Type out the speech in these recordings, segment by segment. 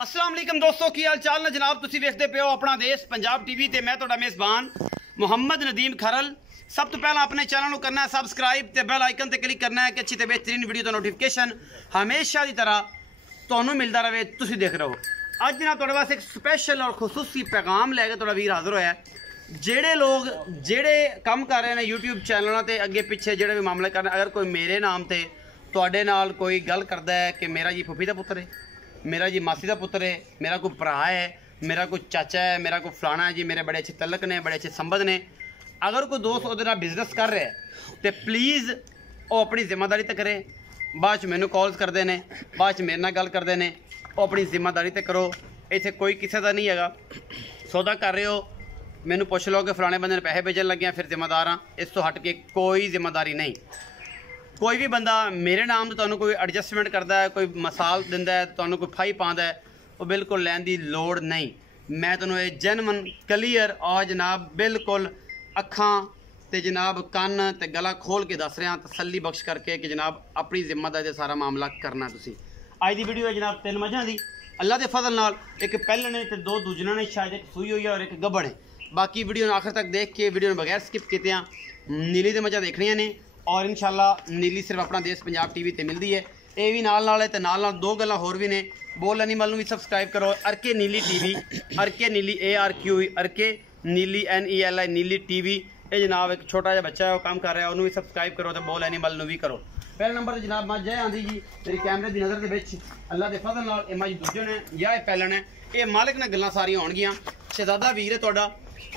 अस्सलाम वालेकुम दोस्तों की हाल चाल ने जनाब तुसी वेखदे पे हो अपना देश पंजाब टीवी ते मैं तुहाडा मेज़बान मुहम्मद नदीम खरल। सब तो पहला अपने चैनल को करना है सबसक्राइब ते बेल आइकन ते क्लिक करना है कि अच्छी ते बेहतरीन वीडियो का नोटिफिकेशन हमेशा की तरह तुहानू मिलता रहे। तुसी देख रहे हो अज जनाब तुहाडे वास्ते एक स्पेशल और खुसूसी पैगाम लैके तुहाडा वीर हाजिर होया है। जेड़े लोग जेड़े काम कर रहे हैं यूट्यूब चैनलों ते अगे पिछे जेड़े भी मामले कर रहे हैं, अगर कोई मेरे नाम ते तुहाडे नाल कोई गल करदा है कि मेरा जी फुफी दा पुत्तर है, मेरा जी मासी का पुत्र है, मेरा कोई भरा है, मेरा कोई चाचा है, मेरा कोई फलाना है जी, मेरे बड़े अच्छे तलक ने, बड़े अच्छे संबंध ने, अगर कोई दोस्त उहदे नाल बिजनेस कर रहा है तो प्लीज़ वो अपनी जिम्मेदारी तो करे। बाद मैनू कॉल्स करते हैं, बाद मेरे नाल गल करते हैं, वो अपनी जिम्मेदारी तो करो। इत्थे कोई किसी का नहीं है। सौदा कर रहे हो मैनू पुछ लो कि फलाने बंदे ने पैसे भेजन लगे फिर जिम्मेदार हाँ, इस तो हट के कोई जिम्मेदारी नहीं। कोई भी बंदा मेरे नाम तो तुहानू कोई एडजस्टमेंट करता है, कोई मसाल दिंदा है, तुहानू कोई फाई पाँदा है, वो बिल्कुल लैन की लोड़ नहीं। मैं तुहानू ये जेन्युइन क्लीयर और जनाब बिल्कुल अखां ते जनाब कन्न ते गला खोल के दस रहा तसल्ली बख्श करके कि जनाब अपनी जिम्मेदारी सारा मामला करना। तुसी अज दी वीडियो है जनाब 3 मझां दी अल्लाह के फजल नाल, एक पहले ने ते 2 दूजना ने, शायद एक सूई हुई है और एक गब्बड़ है। बाकी वीडियो आखिर तक देख के वीडियो ने बगैर स्किप किए नीली दे मझां देखनियां ने और इंशाल्लाह नीली सिर्फ अपना देश पंजाब टीवी ते मिलती है। ये भी नाल नाल है ते नाल नाल 2 गल्लां होर भी ने। बोल एनिमल भी सबसक्राइब करो, अरके नीली टीवी, अरके नीली ARQ अरके नीली NELI नीली टीवी। ये जनाब एक छोटा जहा बच्चा है वो काम कर रहा है, उन्होंने भी सबसक्राइब करो तो बोल एनिमल भी करो। पहले नंबर पर जनाब मझ है आँधी जी मेरी कैमरे की नज़र के अल्लाह के फजल नाल ये मझ दूजे ने या ये पहले ने, ये मालिक ने गल्लां सारियां होणगियां। शहजादा वीर है तुहाडा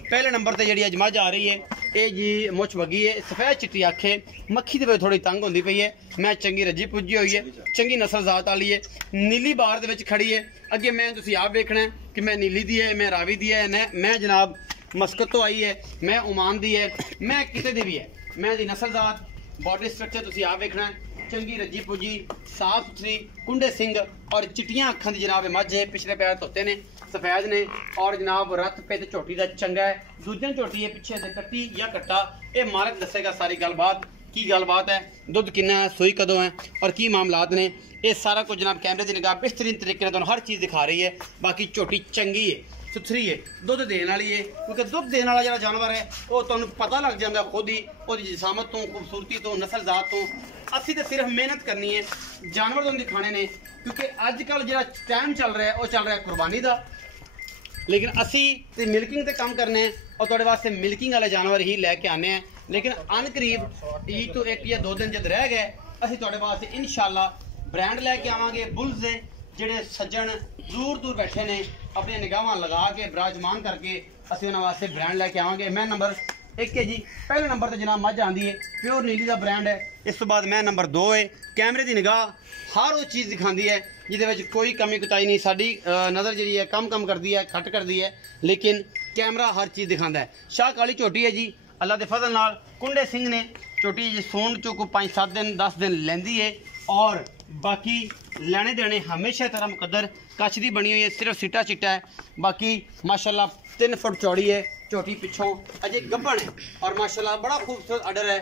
पहले नंबर पर जी अज मझ आ रही है। ये जी मुछ वगी है, सफेद चिट्टी अख है, मक्खी दे थोड़ी तंग होंदी पई है। मैं चंगी रजी पुजी हुई है, चंगी नस्ल जात वाली है, नीली बार दे विच खड़ी है। अगे मैं तुसीं आप वेखना है कि मैं नीली दी है, मैं रावी दी है, मैं जनाब मस्कत तो आई है, मैं ओमान दी है, मैं किते दी भी है। मैं दी नस्ल जात बॉडी स्ट्रक्चर तुसीं आप वेखना है, चंगी रजी पुजी साफ सुथरी कुंडे सिंह और चिट्टियां अखां दी जनाब मझ है। पिछले पैर धोते ने सफेद ने और जनाब रत पे झोटी का चंगा है। दूजे झोटी है पिछे से कट्टी या कट्टा, ये मालिक दसेगा सारी गलबात की गलबात है, दुध किन्ना है, सूई कदों है और की मामलात ने। ये सारा कुछ जनाब कैमरे की निगाह बेहतरीन तरीके से तुहानू हर चीज़ दिखा रही है। बाकी झोटी चंगी है, सुथरी है, दुध देने वाली है, क्योंकि दुध देने वाला जो जानवर है वो तुहानू पता लग जाता खुद ही उसकी जिसामत तो, खूबसूरती तो, नस्ल जात तो। असी तो सिर्फ मेहनत करनी है, जानवर तो दिखाने ने, क्योंकि अजकल जो टाइम चल रहा है वो चल रहा है कुर्बानी का, लेकिन असी तो मिल्किंग से काम करने और तुहाडे वास्ते मिल्किंग वाले जानवर ही लैके आने हैं। लेकिन अनकरीब ईद तो 1 या 2 दिन जब रह गए असी तुहाडे वास्ते इंशाल्लाह ब्रांड लैके आवांगे बुल्स दे, जेडे सज्जन दूर दूर बैठे ने अपनी निगाहां लगा के विराजमान करके असी उन्हां वास्ते ब्रांड लैके आवांगे। मैं नंबर 1 है जी, पहले नंबर पर जनाब मझ आंदी है, प्योर नीली का ब्रांड है। इस तो बाद मैं नंबर 2 है। कैमरे की निगाह हर वो चीज़ दिखाती है जिहदे कोई कमी कुताई नहीं। साडी नज़र जी है कम करती है, खट करती है, लेकिन कैमरा हर चीज़ दिखाता है। शाह काली झोटी है जी अल्लाह के फजल नाल, कुंडे सिंह ने झोटी जी सूण चो को 5-7 दिन 10 दिन लेंदी है और बाकी लेने देने हमेशा तरह मुकद्दर। कच्छ की बनी हुई है, सिर्फ सिट्टा चिट्टा है। बाकी माशाल्लाह 3 फुट चौड़ी है, झोटी पिछों अजय गब्बन है और माशाल्लाह बड़ा खूबसूरत आर्डर है।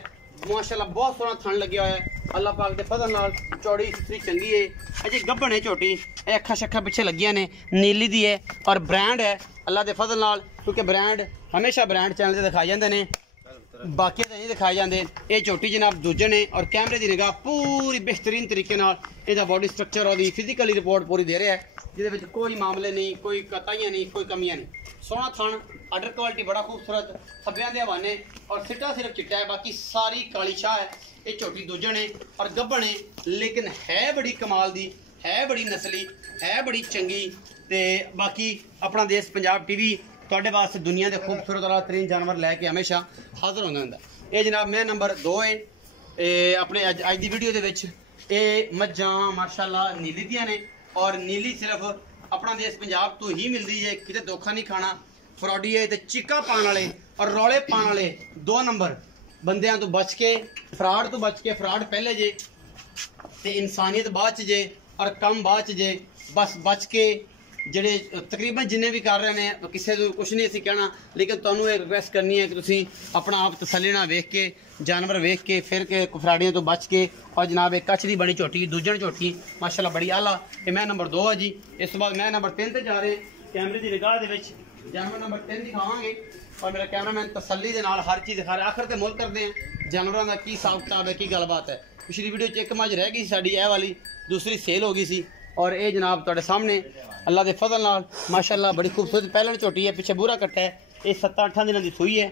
माशाल्लाह बहुत सोहना थन लगे हुआ है अल्लाह पाक के फजल नाल। चौड़ी सुथरी चंगी है, अजय गब्बन है झोटी, अखा शखा पिछे लगिया ने, नीली दी है और ब्रांड है अल्लाह के फजल नाल, क्योंकि ब्रांड हमेशा ब्रांड चैनल से दिखाए जाते हैं, बाकी तो नहीं दिखाए जाते। ये झोटी जनाब दूजे ने और कैमरे की निगाह पूरी बेहतरीन तरीके इसका बॉडी स्ट्रक्चर और फिजिकली रिपोर्ट पूरी दे रहा है, जिहदे कोई मामले नहीं, कोई कताइयां नहीं, कोई कमियां नहीं। सोहना थन, आर्डर क्वालिटी बड़ा खूबसूरत, थब्बियां दे हवाने और सिट्टा सिर्फ चिट्टा है, बाकी सारी काली शाह है। ये झोटी दूजे ने और गब्बन है, लेकिन है बड़ी कमाल दी, है बड़ी नस्ली, है बड़ी चंगी। ते बाकी अपना देश पंजाब टीवी तुहाडे वास्ते दुनिया के खूबसूरत और तरीन जानवर लैके हमेशा हाजिर होंदा हुंदा। ये जनाब मैं नंबर 2 है अपने अज की वीडियो के। मझां माशाल्लाह नीली दियां ने और नीली सिर्फ अपना देश पंजाब तो ही मिलती है, किते धोखा नहीं खाना। फ्रॉडी है तो चिक्का पाने वाले और रौले पाने वाले 2 नंबर बंदियां तो बच के, फ्रॉड तो बच के, फ्रॉड पहले जे ते इंसानियत बाद च जे और कम बाद च जे, बस बच के ਜਿਹੜੇ ਤਕਰੀਬਨ ਜਿੰਨੇ ਵੀ ਕਰ ਰਹੇ ਨੇ ਕਿਸੇ ਨੂੰ ਕੁਝ ਨਹੀਂ ਅਸੀਂ ਕਹਿਣਾ, ਲੇਕਿਨ ਤੁਹਾਨੂੰ ਇਹ ਰਿਕੁਐਸਟ ਕਰਨੀ ਹੈ ਕਿ ਤੁਸੀਂ ਆਪਣਾ ਆਪ ਤਸੱਲੀ ਨਾਲ ਵੇਖ ਕੇ ਜਾਨਵਰ ਵੇਖ ਕੇ ਫਿਰ ਕੇ ਕੁਫਰਾੜੀਆਂ ਤੋਂ ਬਚ ਕੇ। ਔਰ ਜਨਾਬ ਇੱਕ ਕੱਚ ਦੀ ਬਣੀ ਝੋਟੀ, ਦੂਜਣ ਝੋਟੀ ਮਾਸ਼ਾਅੱਲਾ ਬੜੀ ਆਲਾ। ਇਹ ਮੈਂ ਨੰਬਰ 2 ਹੈ ਜੀ। ਇਸ ਤੋਂ ਬਾਅਦ ਮੈਂ ਨੰਬਰ 3 ਤੇ ਜਾ ਰਹੇ ਕੈਮਰੇ ਦੀ ਨਿਗਾਹ ਦੇ ਵਿੱਚ ਜਾਨਵਰ ਨੰਬਰ 3 ਦਿਖਾਵਾਂਗੇ। और मेरा कैमरामैन तसल्ली दे नाल हर चीज़ दिखा रहा है। आखिर तो मुल करते हैं जानवरों का की हिसाब किताब है, की गलबात है। पिछली वीडियो च एक मझ रह गई साड़ी यह वाली, दूसरी सेल हो गई सी। और ये जनाब तुहाडे सामने अल्लाह के फजल नाल माशाअल्लाह बड़ी खूबसूरत पहलन झोटी है, पिछे बूरा कट्टा है। ये 7-8 दिनों की सूई है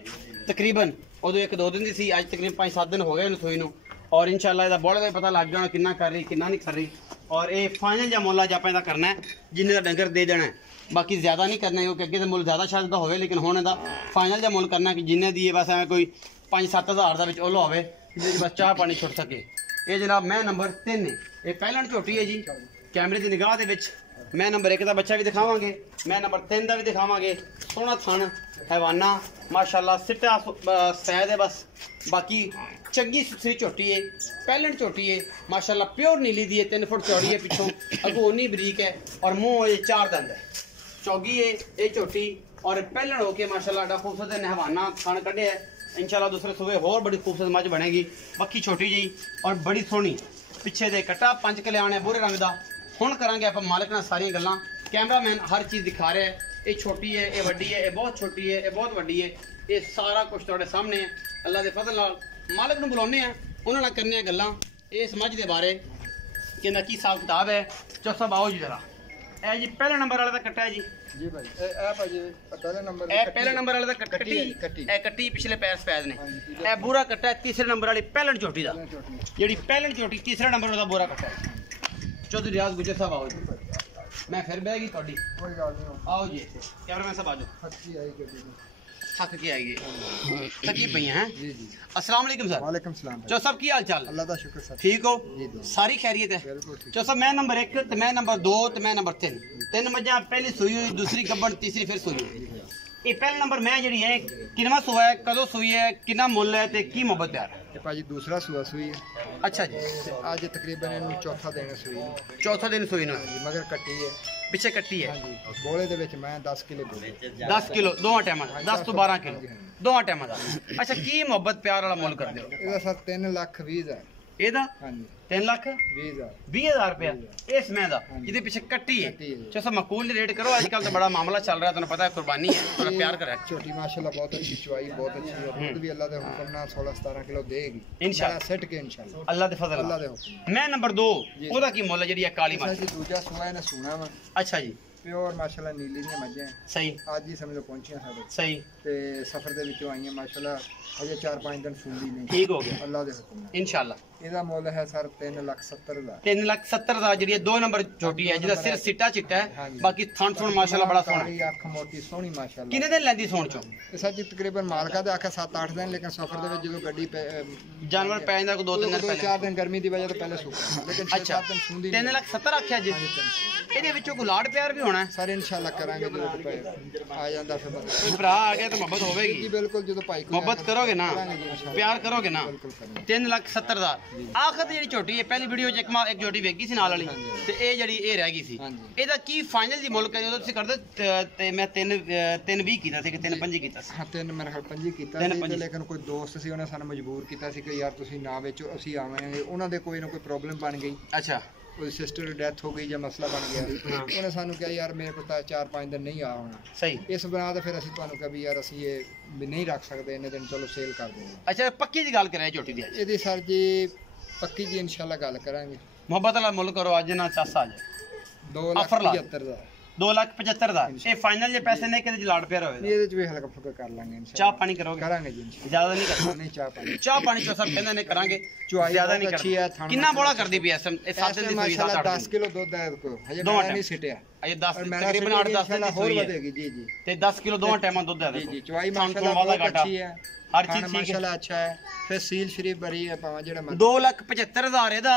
तकरीबन, उदों 1-2 दिन की सी, अज तकरीबन 5-7 दिन हो गए इन्हूं सूई नूं। और इंशाअल्लाह इहदा बड़ा पता लग जाना कितना कर रही कितना नहीं कर रही। और ये फाइनल जा मुल अज आपां इहदा करना है, जिन्ने दा डंगर दे देना है, बाकी ज़्यादा नहीं करना क्योंकि अगे तो मुल ज़्यादा शायद का होवे, लेकिन हुण इहदा फाइनल जा मुल करना कि जिन्ने दी बस एवं कोई 5-7 हज़ार का उल होवे बस चाह पानी छुट सके। ये जनाब मैं नंबर 3 है, ये पहलन झोटी है जी। कैमरे की निगाह दे विच मैं नंबर 1 का बच्चा भी दिखावांगे, मैं नंबर 3 का भी दिखावांगे। सोहना थन हैवाना माशाअल्लाह सिट्टा सैद है बस, बाकी चंगी सुथरी झोटी है, पहलन झोटी है माशाअल्लाह, प्योर नीली दी है, 3 फुट चौड़ी है, पिछों अगों उन्नी बरीक है और मुँह ये 4 दंद है, चौगी है ये झोटी। और पहलन होके माशाअल्लाह एडा खूबसूरत नहवाना खान कढ़े है। इंशाअल्लाह दूसरे सुबह होर बड़ी खूबसूरत मझ बनेगी, बाकी छोटी जी और बड़ी सोहनी। पिछे दे कट्टा 5 कल्याण है बुरे रंग का। हुण करांगे आप मालिक नाल सारियां गल्लां, कैमरामैन हर चीज़ दिखा रहा है। ये छोटी है, ये वड्डी है, ये बहुत छोटी है, ये बहुत वड्डी है, ये सारा कुछ तुहाडे सामने है। अल्लाह के फजल नाल मालिक नूं बुलाउने आ, उन्हां नाल करने गल्लां इस मझ दे बारे कि इहदा की हिसाब किताब है। चो सब आओ जी जरा। ए जी पहले नंबर वाले दा कट्टा है जी भाई, ए भाजी पहले नंबर, ए पहले नंबर वाले दा कट्टी ए कट्टी पिछले पैर सफेद ने। ए बुरा कट्टा है तीसरे नंबर वाली पहलन झोटी दा, जेड़ी पहलन झोटी तीसरे नंबर दा बुरा कट्टा है। चौधरी रियाज गुजर साहब आओ जी, मैं फिर बह गई थोड़ी कोई गल नहीं, आओ जी कैमरामैन साहब आ जाओ। थकी आई गड्डी थक के आएगी, थकी पई हैं जी जी। अस्सलाम वालेकुम सर। वालेकुम सलाम। चो सब की हाल चाल? अल्लाह दा शुक्र सर, ठीक हो सारी खैरियत है? बिल्कुल ठीक। चो सब मैं नंबर 1 ते मैं नंबर 2 ते मैं नंबर 3, 3 मझां पहली सूई हुई, दूसरी गब्बन, तीसरी फिर सूई हुई। ये पहला नंबर मैं जी है किनवा सुआ है, कदों सूई है, कितना मुल है ते की मोहब्बत प्यार है? ये भाजी दूसरा सुआ सूई है। अच्छा जी, आज तकरीबन इन्हूं चौथा दिन सूई, चौथा दिन सूई ना मगर कट्टी है, पिछे कट्टी है। बोले दे विच मैं 10 किलो 10 किलो दोवां टाइमां 10 तो 12 किलो दोवां टाइमां दा। अच्छा की मोहब्बत प्यार वाला मुल कर दियो? ਇਹਦਾ ਸਰ 3,20,000 ਇਹਦਾ। ਹਾਂਜੀ 3,20,000 रुपया इस मैं दा ਜਿਹਦੇ ਪਿੱਛੇ ਕੱਟੀ ਹੈ। ਚੋ ਸਾ ਮਕੂਲ ਰੇਟ ਕਰੋ, आजकल तो बड़ा मामला चल रहा है, ਤੁਹਾਨੂੰ ਪਤਾ है कुर्बानी है, थोड़ा प्यार करें। छोटी माशाल्लाह बहुत अच्छी चुवाई, बहुत अच्छी है, दूध भी अल्लाह दे हुक्म नाल 16-17 किलो देगी इंशाल्लाह, सेट के इंशाल्लाह अल्लाह दे फजल अल्लाह दे हुक्म। मैं नंबर 2 ਉਹਦਾ ਕੀ ਮੁੱਲ ਜਿਹੜੀ ਹੈ ਕਾਲੀ ਮਾਸ਼ਾ ਜੀ? ਦੂਜਾ ਸੁਆ ਇਹਨੇ ਸੁਣਾ ਵਾ। ਅੱਛਾ ਜੀ, प्योर माशाल्लाह नीली दी मझां सही, आज ही समझ लो पहुंचियां साडे सही ते सफर दे विचों आईयां माशाल्लाह, अजे 4-5 दिन सुंदी नहीं, ठीक हो गया अल्लाह दे हुक्म इंशाल्लाह। ਇਹਦਾ ਮੁੱਲ ਹੈ ਸਰ 3,70,000 3,70,000 ਜਿਹੜੀ 2 ਨੰबर ਛੋਟੀ ਹੈ, ਜਿਹਦਾ ਸਿਰ ਸਿੱਟਾ ਚਿੱਟਾ ਹੈ, ਬਾਕੀ ਥਣ ਥਣ ਮਾਸ਼ਾਅੱਲਾ ਬੜਾ ਸੋਹਣਾ, ਅੱਖ ਮੋਟੀ ਸੋਹਣੀ ਮਾਸ਼ਾਅੱਲਾ। ਕਿੰਨੇ ਦਿਨ ਲੈਂਦੀ ਸੌਣ ਚੋਂ? ਇਹ ਸੱਚ ਤਕਰੀਬਨ ਮਾਲਕਾ ਦੇ ਆਖਿਆ 7-8 ਦਿਨ, ਲੇਕਿਨ ਸਫਰ ਦੇ ਵਿੱਚ ਜਦੋਂ ਗੱਡੀ ਜਾਨਵਰ ਪੈ ਜਾਂਦਾ ਕੋਈ 2-3 ਦਿਨ ਪਹਿਲੇ, 4 ਦਿਨ ਗਰਮੀ ਦੀ ਵਜ੍ਹਾ ਤੋਂ ਪਹਿਲੇ ਸੁੱਕਾ, ਲੇਕਿਨ 6-7 ਦਿਨ ਸੁੰਦੀ 3,70,000 ਆਖਿਆ ਜੀ। ਇਹਦੇ ਵਿੱਚੋਂ ਕੋਈ ਲਾੜ ਪਿਆਰ ਵੀ ਹੋਣਾ ਸਰ? इंशाल्लाह करांगे, जो आ जांदा फिर कोई भरा आ गया तो मोहब्बत होवेगी जी, बिल्कुल जो भाई मोहब्बत करोगे ना, प्यार करोगे ना। 3,70,000 आखिर ਜਿਹੜੀ ਝੋਟੀ ਹੈ ਪਹਿਲੀ ਵੀਡੀਓ 'ਚ ਇੱਕ ਝੋਟੀ ਵੇਖੀ ਸੀ ਨਾਲ ਵਾਲੀ, ਤੇ ਇਹ ਜਿਹੜੀ ਇਹ ਰਹਿ ਗਈ ਸੀ, ਇਹਦਾ ਕੀ ਫਾਈਨਲ ਦੀ ਮੁੱਲ ਕਰੀ? ਤੁਸੀਂ ਕਰਦੇ ਤੇ ਮੈਂ 3,20 ਕੀਤਾ ਸੀ ਕਿ 3,25 ਕੀਤਾ ਸੀ? ਹਾਂ 3 ਮੇਰੇ ਖਿਆਲ 25 ਕੀਤਾ ਸੀ, ਲੇਕਿਨ ਕੋਈ ਦੋਸਤ ਸੀ ਉਹਨੇ ਸਾਨੂੰ ਮਜਬੂਰ ਕੀਤਾ ਸੀ ਕਿ ਯਾਰ ਤੁਸੀਂ ਨਾ ਵੇਚੋ, ਅਸੀਂ ਆਵਾਂਗੇ। ਉਹਨਾਂ ਦੇ ਕੋਈ ਨਾ ਕੋਈ ਪ੍ਰੋਬਲਮ ਬਣ ਗਈ, ਅੱਛਾ कोई सिस्टर डेथ हो गई या मसला बन गया, उन्हें सानू कहा यार मेरे को 4-5 दिन नहीं आ होना सही, इस बना तो फिर असं तुहानू कहा भी यार असी ये भी नहीं रख सकते इन्ने दिन, चलो सेल कर देंगे। अच्छा पक्की जी गल करें झोटी दी? ये सर जी पक्की जी इंशाल्लाह गल करांगे। मोहब्बत वाला मुल करो, अज ना चासा आ जाए 2,75,000 2,75,000 ये फाइनल जे पैसे नहीं कि लाड़ प्यार होवे, ਇਹਦੇ ਚ ਵੀ ਹਲਕਾ ਫੁਲਕਾ ਕਰ ਲਾਂਗੇ इंशाल्लाह। ਚਾਹ ਪਾਣੀ ਕਰੋਗੇ? ਕਰਾਂਗੇ ਜੀ इंशाल्लाह, ਜ਼ਿਆਦਾ ਨਹੀਂ ਕਰਨਾ। ਨਹੀਂ ਚਾਹ ਪਾਣੀ ਚੋ ਸਭ ਕਹਿੰਦੇ ਨੇ ਕਰਾਂਗੇ, ਜ਼ਿਆਦਾ ਨਹੀਂ ਕਰਨਾ। ਕਿੰਨਾ ਬੋਲਾ ਕਰਦੀ ਪਈ ਐਸ 7 ਦਿਨ ਦੀ ਸੂਈ ਦਾ 10 ਕਿਲੋ ਦੁੱਧ ਹੈ ਇਹਦੇ ਕੋਲ, ਹਜੇ ਮੈਂ ਨਹੀਂ ਸਿਟਿਆ, ਅਜੇ 10 ਤਕਰੀਬਨ 8-10 ਦਿਨ ਦੀ ਸੂਈ ਹੈ ਜੀ ਜੀ, ਤੇ 10 ਕਿਲੋ ਦੋਵਾਂ ਟਾਈਮਾਂ ਦੁੱਧ ਹੈ ਜੀ ਜੀ। ਚੁਆਈ ਮਾਸ਼ਾਅੱਲਾ ਬਹੁਤ ਅੱਛੀ ਹੈ, हर चीज माशाल्लाह अच्छा है, फिर सील शरीफ बरी है पावा जेड़ा 2,75,000 ਇਹਦਾ,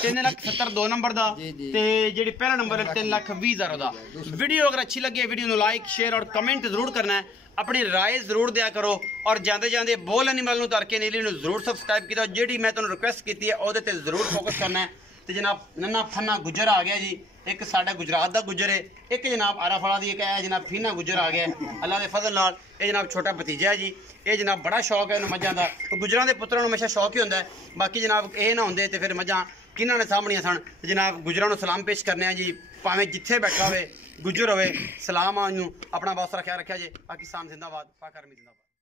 3,70,000 2 ਨੰਬਰ ਦਾ, ਤੇ ਜਿਹੜੀ ਪਹਿਲਾ ਨੰਬਰ ਹੈ 3,20,000 ਦਾ। ਵੀਡੀਓ ਅਗਰ ਅੱਛੀ ਲੱਗੇ ਵੀਡੀਓ ਨੂੰ ਲਾਈਕ ਸ਼ੇਅਰ और कमेंट ਜ਼ਰੂਰ ਕਰਨਾ ਹੈ, अपनी राय जरूर दिया करो, और जाते जाते बोल एनिमल तड़के नीली जरूर सबसक्राइब किया, जी मैं तुम्हें रिक्वेस्ट की है वो जरूर फोकस करना है। ਤੇ ਜਨਾਬ ਨੰਨਾ ਫੰਨਾ ਗੁੱਜਰ ਆ ਗਿਆ ਜੀ। ਇੱਕ ਸਾਡਾ ਗੁਜਰਾਤ ਦਾ ਗੁੱਜਰ ਹੈ, ਇੱਕ ਜਨਾਬ ਆਰਾਫਾਲਾ ਦੀ, ਇੱਕ ਹੈ ਜਨਾਬ ਫੀਨਾ ਗੁੱਜਰ ਆ ਗਿਆ ਅੱਲਾ ਦੇ ਫਜ਼ਲ ਨਾਲ। ਇਹ ਜਨਾਬ ਛੋਟਾ ਭਤੀਜਾ ਹੈ ਜੀ। ਇਹ ਜਨਾਬ ਬੜਾ ਸ਼ੌਕ ਹੈ ਇਹਨੂੰ ਮੱਝਾਂ ਦਾ। ਗੁੱਜਰਾਂ ਦੇ ਪੁੱਤਰਾਂ ਨੂੰ ਹਮੇਸ਼ਾ ਸ਼ੌਕ ਹੀ ਹੁੰਦਾ ਹੈ। ਬਾਕੀ ਜਨਾਬ ਇਹ ਨਾ ਹੁੰਦੇ ਤੇ ਫਿਰ ਮੱਝਾਂ ਕਿਹਨਾਂ ਨੇ ਸਾਹਮਣੀਆਂ ਸਨ। ਜਨਾਬ ਗੁੱਜਰਾਂ ਨੂੰ ਸਲਾਮ ਪੇਸ਼ ਕਰਨੇ ਆ ਜੀ, ਭਾਵੇਂ ਜਿੱਥੇ ਬੈਠਾ ਹੋਵੇ ਗੁੱਜਰ ਹੋਵੇ, ਸਲਾਮ ਆ ਨੂੰ। ਆਪਣਾ ਬਹੁਤ ਸਾਰਾ ਖਿਆਲ ਰੱਖਿਆ ਜੀ। ਪਾਕਿਸਤਾਨ ਜ਼ਿੰਦਾਬਾਦ, ਪਾਕ ਆਰਮੀ ਜ਼ਿੰਦਾਬਾਦ।